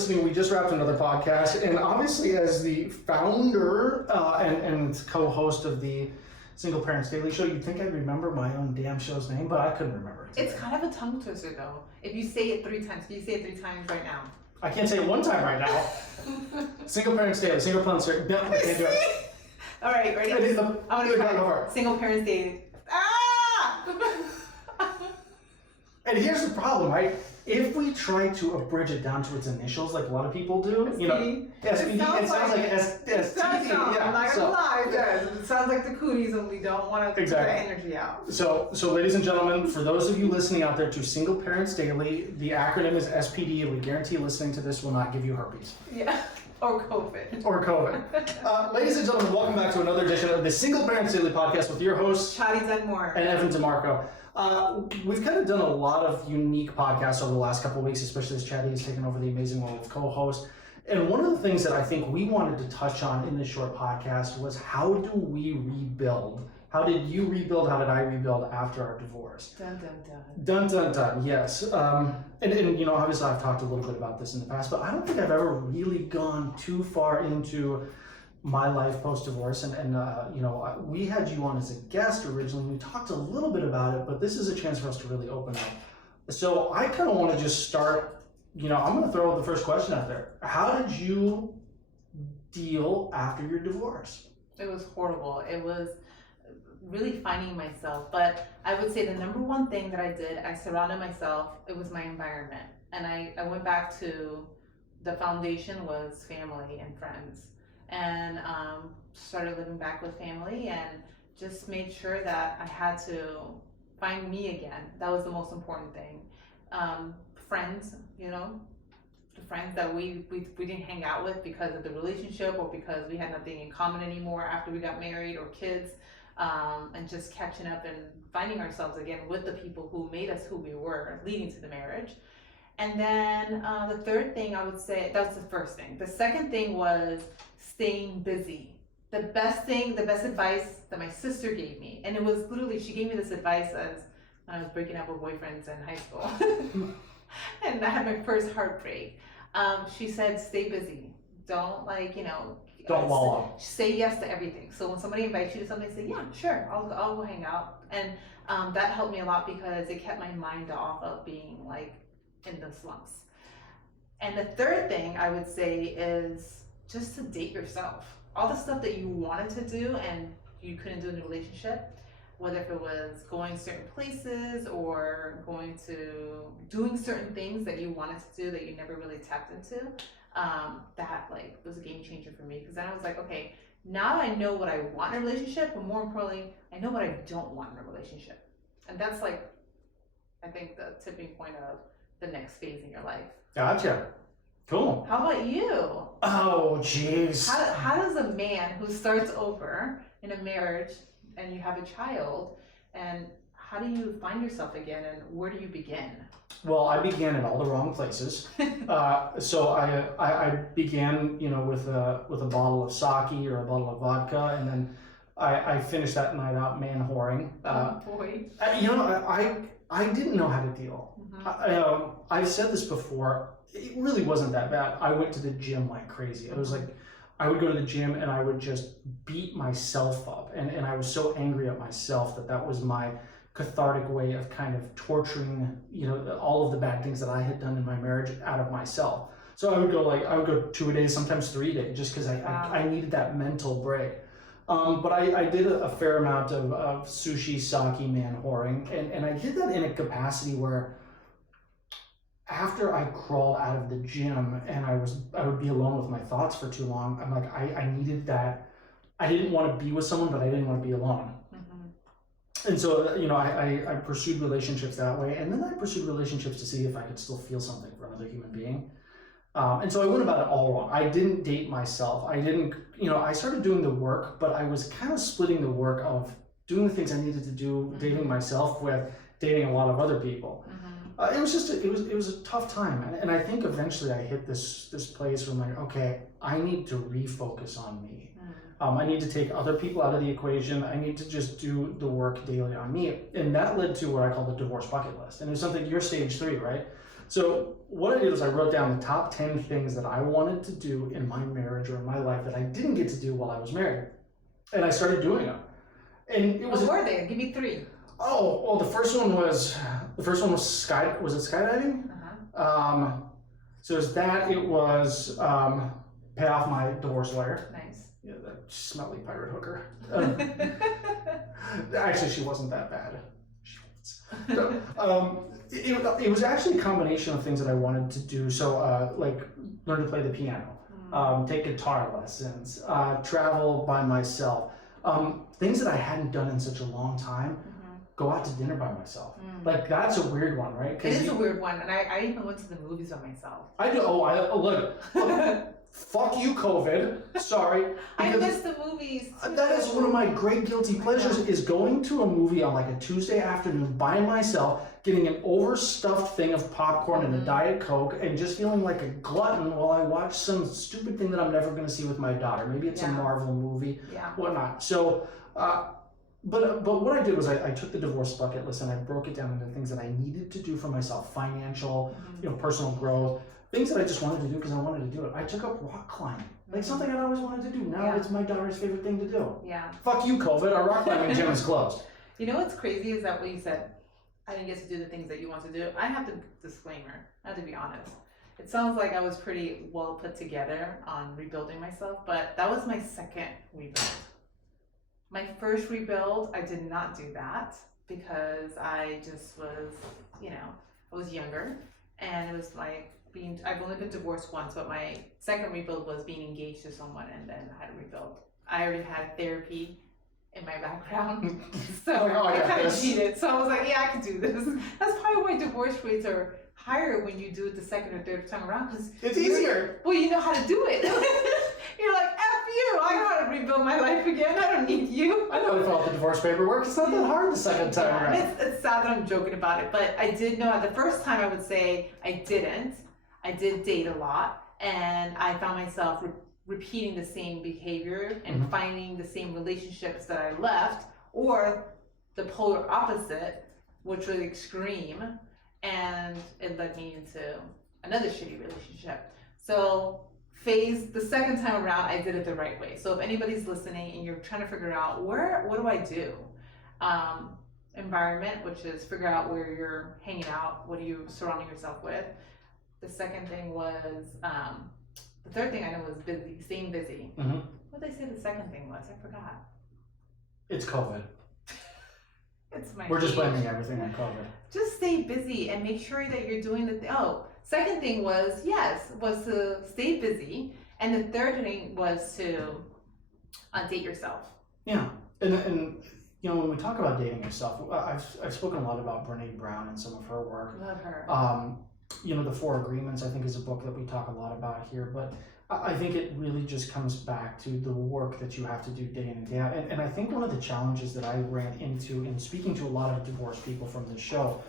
listening. We just wrapped another podcast, and obviously, as the founder and co-host of the Single Parents Daily Show, you'd think I'd remember my own damn show's name, but I couldn't remember it today. It's kind of a tongue twister, though. If you say it 3 times, can you say it 3 times right now? I can't say it one time right now. Single Parents Daily, Single Parents Daily. No, I can't do it. All right, ready? I want to try Single Parents Daily. Ah! And here's the problem, right? If we try to abridge it down to its initials, like a lot of people do, SPD. It sounds like STD. I'm not gonna lie, it does. It sounds like the cooties, and we don't want to put that energy out. So, ladies and gentlemen, for those of you listening out there to Single Parents Daily, the acronym is SPD, and we guarantee listening to this will not give you herpes. Yeah. Or COVID. Ladies and gentlemen, welcome back to another edition of the Single Parents Daily Podcast with your hosts, Chady Dunmore and Evan DeMarco. We've kind of done a lot of unique podcasts over the last couple of weeks, especially as Chady has taken over the amazing role of co-host. And one of the things that I think we wanted to touch on in this short podcast was how do we rebuild? How did you rebuild? How did I rebuild after our divorce? Dun, dun, dun. Dun, dun, dun, yes. And you know, obviously I've talked a little bit about this in the past, but I don't think I've ever really gone too far into my life post-divorce. And you know, we had you on as a guest originally. We talked a little bit about it, but this is a chance for us to really open up. So I kind of want to just start, you know, I'm going to throw the first question out there. How did you deal after your divorce? It was horrible. It was really finding myself, but I would say the number one thing that I did, I surrounded myself, it was my environment. And I went back to the foundation was family and friends, and started living back with family and just made sure that I had to find me again. That was the most important thing. Friends, you know, the friends that we didn't hang out with because of the relationship or because we had nothing in common anymore after we got married or kids. And just catching up and finding ourselves again with the people who made us who we were, leading to the marriage. And then the third thing I would say, that was the first thing. The second thing was staying busy. The best advice that my sister gave me, and it was literally, she gave me this advice as when I was breaking up with boyfriends in high school. And I had my first heartbreak. She said, stay busy. Don't don't wallow. Say yes to everything. So when somebody invites you to something, say, yeah, sure, I'll go hang out. And that helped me a lot because it kept my mind off of being like in the slumps. And the third thing I would say is just to date yourself. All the stuff that you wanted to do and you couldn't do in a relationship, whether if it was going certain places or doing certain things that you wanted to do that you never really tapped into, that like was a game changer for me, because then I was like, okay, now I know what I want in a relationship, but more importantly, I know what I don't want in a relationship. And that's like, I think, the tipping point of the next phase in your life. Gotcha. Cool. How about you? Oh, jeez. How does a man who starts over in a marriage and you have a child, and how do you find yourself again, and where do you begin? Well, I began in all the wrong places. So I began, you know, with a bottle of sake or a bottle of vodka, and then I finished that night out man whoring. Oh boy! You know, I didn't know how to deal. Mm-hmm. I've said this before. It really wasn't that bad. I went to the gym like crazy. It was like I would go to the gym and I would just beat myself up, and I was so angry at myself that was my cathartic way of kind of torturing, you know, all of the bad things that I had done in my marriage out of myself. So I would go 2 days, sometimes 3 days, just because I needed that mental break. But I did a fair amount of sushi, sake, man whoring, and I did that in a capacity where after I crawled out of the gym and I would be alone with my thoughts for too long, I'm like, I needed that. I didn't want to be with someone, but I didn't want to be alone. Mm-hmm. And so, you know, I pursued relationships that way. And then I pursued relationships to see if I could still feel something for another human being. And so I went about it all wrong. I didn't date myself. I started doing the work, but I was kind of splitting the work of doing the things I needed to do, mm-hmm. dating myself with dating a lot of other people. Mm-hmm. It was a tough time, and I think eventually I hit this place where I'm like, okay, I need to refocus on me. Mm-hmm. I need to take other people out of the equation. I need to just do the work daily on me, and that led to what I call the divorce bucket list. And it's something, you're stage 3, right? So what I did was I wrote down the top 10 things that I wanted to do in my marriage or in my life that I didn't get to do while I was married. And I started doing them. And it was. What were they? Give me 3. Oh, well, the first one was skydiving? So it was that. It was pay off my divorce lawyer. Nice. Yeah, that smelly pirate hooker. Actually, she wasn't that bad. She was. It was actually a combination of things that I wanted to do. So, like, learn to play the piano, take guitar lessons, travel by myself. Things that I hadn't done in such a long time. Go out to dinner by myself. Like, that's a weird one, right? It is a weird one, and I even went to the movies by myself. I do. Look. Fuck you, COVID. Sorry. I miss the movies too. That is one of my great guilty pleasures, is going to a movie on like a Tuesday afternoon by myself, getting an overstuffed thing of popcorn and a Diet Coke, and just feeling like a glutton while I watch some stupid thing that I'm never going to see with my daughter. Maybe it's a Marvel movie, whatnot. So, but what I did was I took the divorce bucket list and I broke it down into things that I needed to do for myself, financial, personal growth, things that I just wanted to do because I wanted to do it. I took up rock climbing, like something I always wanted to do. Now it's my daughter's favorite thing to do. Yeah. Fuck you, COVID. Our rock climbing gym is closed. You know what's crazy is that what you said, I didn't get to do the things that you want to do. I have to disclaimer, I have to be honest. It sounds like I was pretty well put together on rebuilding myself, but that was my second rebuild. My first rebuild, I did not do that because I just was, I was younger, and it was like I've only been divorced once, but my second rebuild was being engaged to someone, and then I had a rebuild. I already had therapy in my background, so I kind of cheated. So I was like, yeah, I can do this. That's probably why divorce rates are higher when you do it the second or third time around, because it's easier. Well, you know how to do it. You're like, F you, I know how to rebuild my life again. I don't need you. I know to fill out the divorce paperwork. It's not that hard the second time around. It's sad that I'm joking about it, but I did know the first time I would say I didn't. I did date a lot, and I found myself repeating the same behavior and finding the same relationships that I left, or the polar opposite, which was extreme, and it led me into another shitty relationship. So the second time around, I did it the right way. So if anybody's listening and you're trying to figure out what do I do? Environment, which is figure out where you're hanging out, what are you surrounding yourself with. The second thing was, the third thing I know was busy, staying busy. What did I say the second thing was? I forgot. It's COVID. We're just blaming everything on COVID. Just stay busy and make sure that you're doing second thing was to stay busy. And the third thing was to date yourself. Yeah. And when we talk about dating yourself, I've spoken a lot about Brené Brown and some of her work. Love her. The 4 Agreements, I think, is a book that we talk a lot about here, but I think it really just comes back to the work that you have to do day in and day out. And I think one of the challenges that I ran into in speaking to a lot of divorced people from this show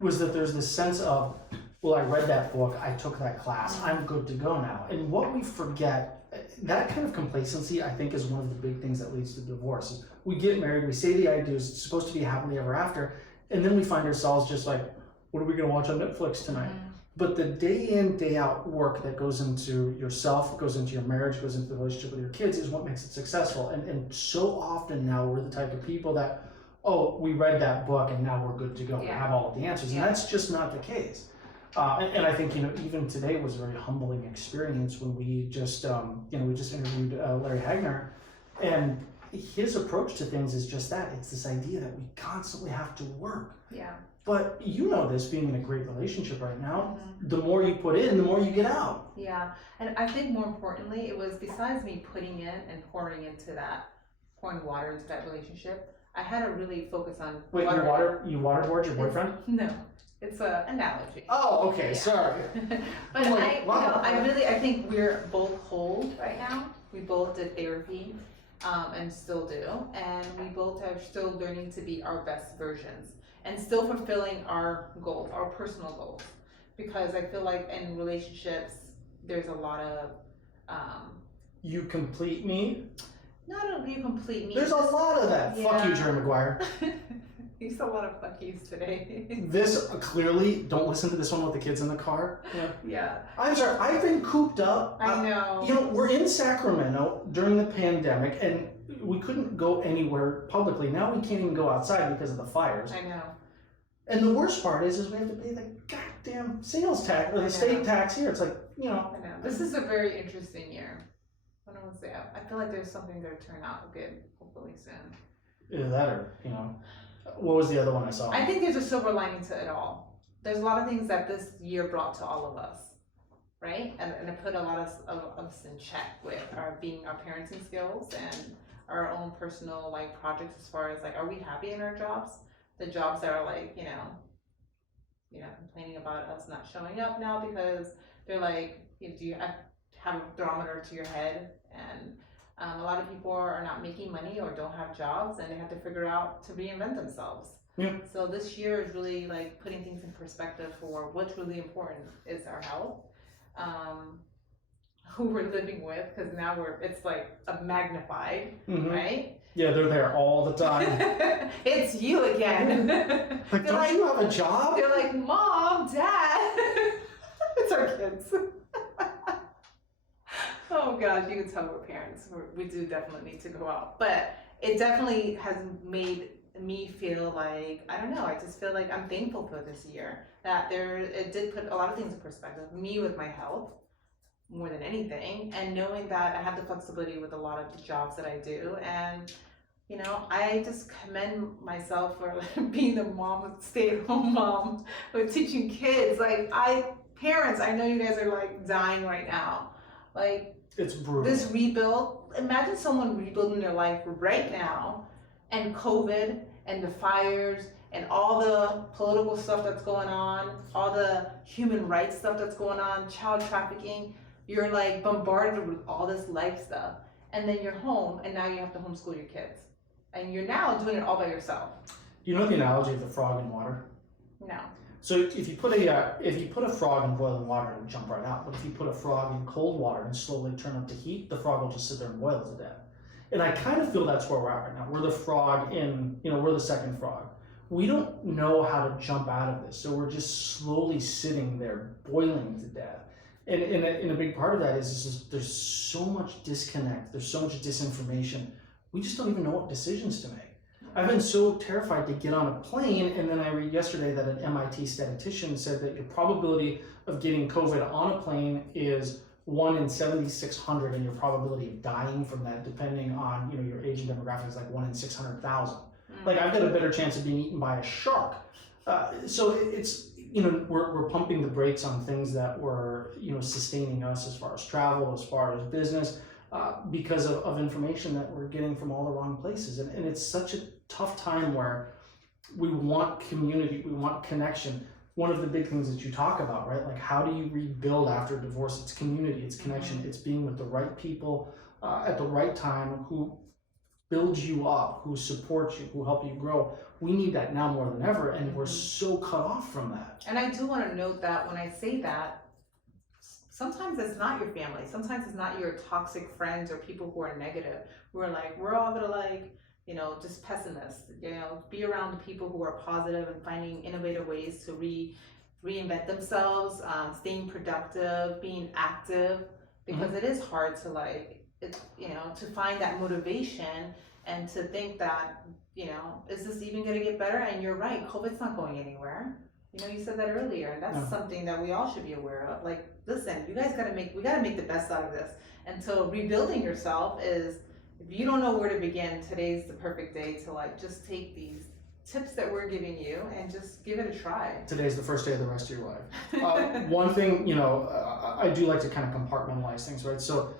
was that there's this sense of, well, I read that book, I took that class, I'm good to go now. And what we forget, that kind of complacency, I think, is one of the big things that leads to divorce. Is we get married, we say the I do, it's supposed to be happily ever after, and then we find ourselves just like, what are we going to watch on Netflix tonight? But the day in, day out work that goes into yourself, goes into your marriage, goes into the relationship with your kids is what makes it successful. And so often now we're the type of people that, we read that book and now we're good to go. We have all of the answers. And that's just not the case. And I think, even today was a very humbling experience when we just interviewed Larry Hagner, and his approach to things is just that. It's this idea that we constantly have to work. Yeah. But this, being in a great relationship right now, the more you put in, the more you get out. Yeah, and I think more importantly, it was besides me putting in and pouring water into that relationship, I had to really focus on. Wait, you waterboard your boyfriend? No, it's an analogy. Oh, okay, sorry. But I think we're both whole right now. We both did therapy, and still do, and we both are still learning to be our best versions. And still fulfilling our goals, our personal goals. Because I feel like in relationships, there's a lot of... you complete me? Not only you complete me. There's a lot of that. Yeah. Fuck you, Jerry Maguire. He's a lot of fuck yous today. This clearly, don't listen to this one with the kids in the car. Yeah. I'm sorry, I've been cooped up. I know. We're in Sacramento during the pandemic and we couldn't go anywhere publicly. Now we can't even go outside because of the fires. I know. And the worst part is we have to pay the goddamn sales tax or the state tax here. It's like, I know. This is a very interesting year. I don't want to say. I feel like there's something going to turn out good, hopefully soon. Either that or, what was the other one I saw? I think there's a silver lining to it all. There's a lot of things that this year brought to all of us, right? And it put a lot of us in check with our parenting skills and our own personal projects as far as are we happy in our jobs? The jobs that are complaining about us not showing up now because they're do you have a thermometer to your head? And a lot of people are not making money or don't have jobs and they have to figure out to reinvent themselves. Yeah. So this year is really putting things in perspective for what's really important is our health, who we're living with, because now it's a magnified, right? Yeah, they're there all the time. It's you again. Don't you have a job? They're like, Mom, Dad. It's our kids. Oh gosh, you can tell we're parents. We do definitely need to go out. But it definitely has made me feel I don't know, I just feel I'm thankful for this year. That it did put a lot of things in perspective. Me with my health, more than anything, and knowing that I have the flexibility with a lot of the jobs that I do. And I just commend myself for being the mom, stay-at-home mom, with teaching kids. Parents, I know you guys are dying right now. It's brutal. This rebuild, imagine someone rebuilding their life right now, and COVID and the fires and all the political stuff that's going on, all the human rights stuff that's going on, child trafficking. You're bombarded with all this life stuff, and then you're home, and now you have to homeschool your kids, and you're now doing it all by yourself. You know the analogy of the frog in water? No. So if you put a frog in boiling water, it will jump right out. But if you put a frog in cold water and slowly turn up the heat, the frog will just sit there and boil to death. And I kind of feel that's where we're at right now. We're the frog we're the second frog. We don't know how to jump out of this, so we're just slowly sitting there boiling to death. And a big part of that is there's so much disconnect, there's so much disinformation. We just don't even know what decisions to make. I've been so terrified to get on a plane, and then I read yesterday that an MIT statistician said that your probability of getting COVID on a plane is 1 in 7,600, and your probability of dying from that, depending on your age and demographics, is 1 in 600,000. I've got a better chance of being eaten by a shark. So it's we're pumping the brakes on things that were sustaining us as far as travel, as far as business. Because of information that we're getting from all the wrong places. And it's such a tough time where we want community, we want connection. One of the big things that you talk about, right? How do you rebuild after a divorce? It's community, it's connection, it's being with the right people at the right time who build you up, who support you, who help you grow. We need that now more than ever, and we're so cut off from that. And I do want to note that when I say that, sometimes it's not your family. Sometimes it's not your toxic friends or people who are negative. We're all gonna just pessimists. Be around the people who are positive and finding innovative ways to reinvent themselves, staying productive, being active, because it is hard to to find that motivation and to think that is this even gonna get better? And you're right, COVID's not going anywhere. You said that earlier, and that's something that we all should be aware of. Listen, we gotta make the best out of this. And so rebuilding yourself is, if you don't know where to begin, today's the perfect day to just take these tips that we're giving you and just give it a try. Today's the first day of the rest of your life. One thing, I do like to kind of compartmentalize things, right? So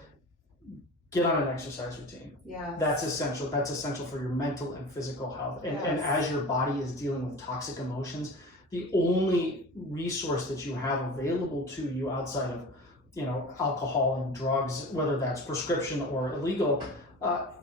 get on an exercise routine. Yeah. That's essential. That's essential for your mental and physical health. And as your body is dealing with toxic emotions, the only resource that you have available to you outside of, alcohol and drugs, whether that's prescription or illegal,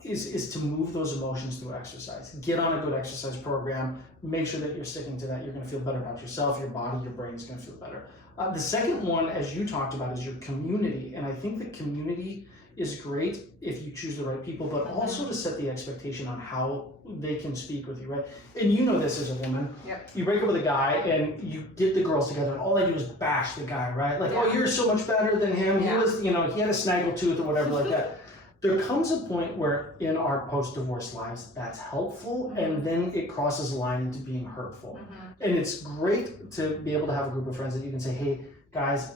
is to move those emotions through exercise. Get on a good exercise program. Make sure that you're sticking to that. You're going to feel better about yourself, your body, your brain is going to feel better. The second one, as you talked about, is your community. And I think that community is great if you choose the right people, but also to set the expectation on how they can speak with you, right? And you know this as a woman. Yep. You break up with a guy and you get the girls together and all they do is bash the guy, right? Like, oh, you're so much better than him. He was, he had a snaggle tooth or whatever like that. There comes a point where in our post-divorce lives, that's helpful, and then it crosses a line into being hurtful. And it's great to be able to have a group of friends that you can say, hey, guys,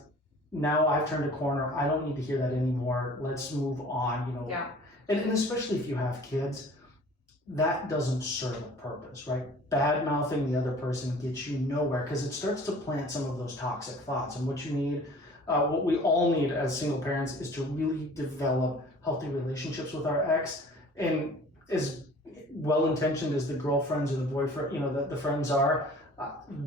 now I've turned a corner. I don't need to hear that anymore. Let's move on, And especially if you have kids, that doesn't serve a purpose, right? Bad mouthing the other person gets you nowhere because it starts to plant some of those toxic thoughts. And what you need, what we all need as single parents is to really develop healthy relationships with our ex. And as well-intentioned as the girlfriends or the boyfriend, the friends are,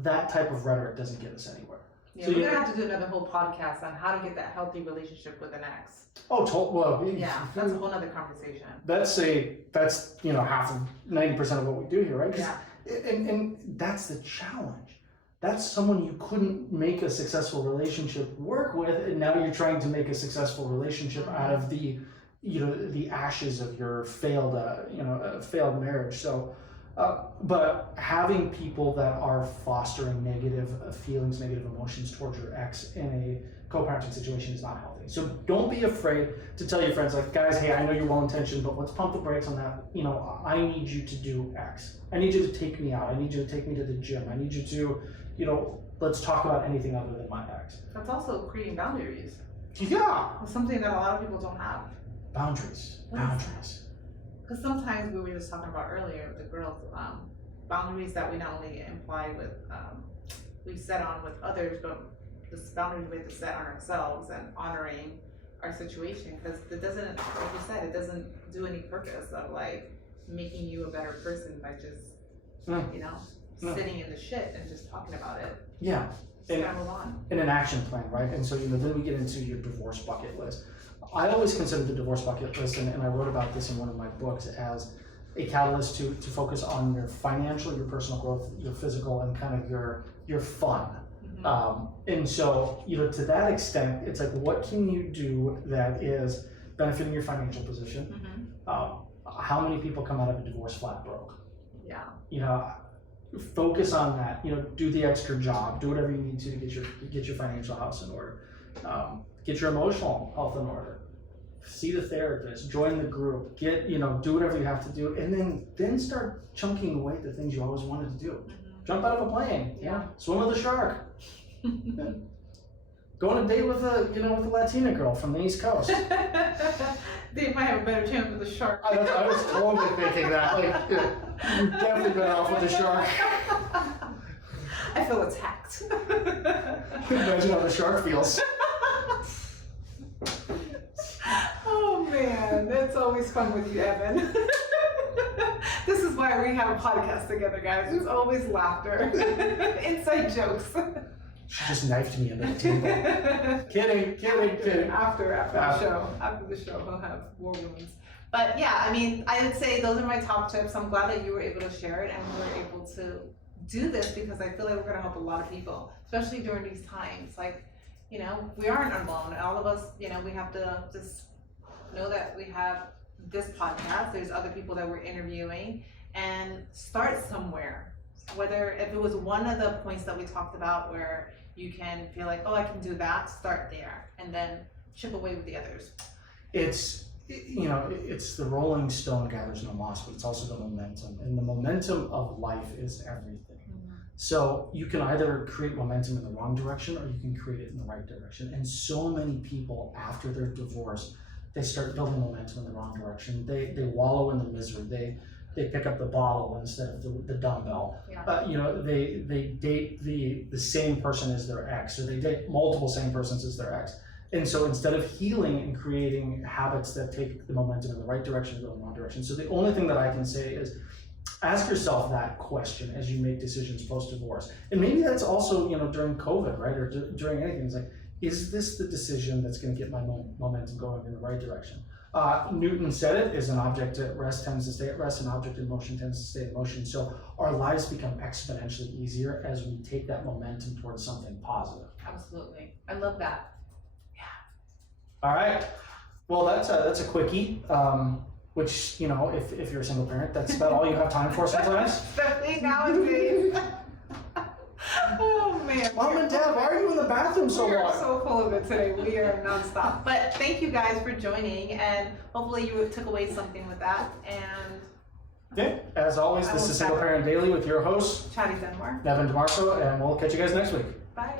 that type of rhetoric doesn't get us anywhere. Yeah, so we're gonna have to do another whole podcast on how to get that healthy relationship with an ex. Oh, well, yeah, that's a whole other conversation. That's half of 90% of what we do here, right? Yeah. And that's the challenge. That's someone you couldn't make a successful relationship work with, and now you're trying to make a successful relationship out of the ashes of your failed marriage. So, but having people that are fostering negative feelings, negative emotions towards your ex in a co-parenting situation is not healthy. So don't be afraid to tell your friends, like, guys, hey, I know you're well-intentioned, but let's pump the brakes on that. I need you to do X. I need you to take me out. I need you to take me to the gym. I need you to, let's talk about anything other than my ex. That's also creating boundaries. Yeah. It's something that a lot of people don't have. Boundaries. Because sometimes we were just talking about earlier, the girls, boundaries that we not only imply with, we set on with others, but the boundaries we have to set on ourselves and honoring our situation. Because it doesn't, like you said, it doesn't do any purpose of like making you a better person by just, sitting in the shit and just talking about it. Yeah. Just gotta move on. In an action plan, right? And so, then we get into your divorce bucket list. I always consider the divorce bucket list, and I wrote about this in one of my books, as a catalyst to focus on your financial, your personal growth, your physical, and kind of your fun. And so, to that extent, it's like, what can you do that is benefiting your financial position? How many people come out of a divorce flat broke? Yeah. Focus on that. Do the extra job. Do whatever you need to get your financial house in order. Get your emotional health in order. See the therapist. Join the group. Do whatever you have to do, and then start chunking away the things you always wanted to do. Jump out of a plane. Swim with a shark. Go on a date with a Latina girl from the East Coast. They might have a better chance with a shark. I was totally thinking that. Like, you're definitely better off with a shark. I feel attacked. Imagine how the shark feels. Oh man, that's always fun with you, Evan. This is why we have a podcast together, guys. It's always laughter, inside jokes. She just knifed me under the table. Kidding. After the show, he'll have war wounds. But yeah, I would say those are my top tips. I'm glad that you were able to share it and we were able to do this because I feel like we're going to help a lot of people, especially during these times. Like, we aren't alone. All of us, we have to just know that we have this podcast. There's other people that we're interviewing, and start somewhere. Whether if it was one of the points that we talked about where you can feel like, oh, I can do that, start there, and then chip away with the others. It's the rolling stone gathers no moss, but it's also the momentum, and the momentum of life is everything. So you can either create momentum in the wrong direction or you can create it in the right direction. And so many people after their divorce, they start building momentum in the wrong direction. They wallow in the misery. They pick up the bottle instead of the dumbbell. They date the same person as their ex, or they date multiple same persons as their ex. And so instead of healing and creating habits that take the momentum in the right direction, go in the wrong direction. So the only thing that I can say is ask yourself that question as you make decisions post-divorce. And maybe that's also, during COVID, right? Or during anything. It's like, is this the decision that's going to get my momentum going in the right direction? Newton said it, is an object at rest tends to stay at rest, an object in motion tends to stay in motion. So our lives become exponentially easier as we take that momentum towards something positive. Absolutely. I love that. Yeah. All right. Well, that's a quickie. Which, you know, if you're a single parent, that's about all you have time for sometimes. Especially nowadays. Oh man. Mom and Dad, why are you in the bathroom so We are long? so full of it today. We are nonstop. But thank you guys for joining, and hopefully you took away something with that. And Yeah, as always, this is Single Parent Daily with your hosts, Chady Dunmore. Evan DeMarco, and we'll catch you guys next week. Bye.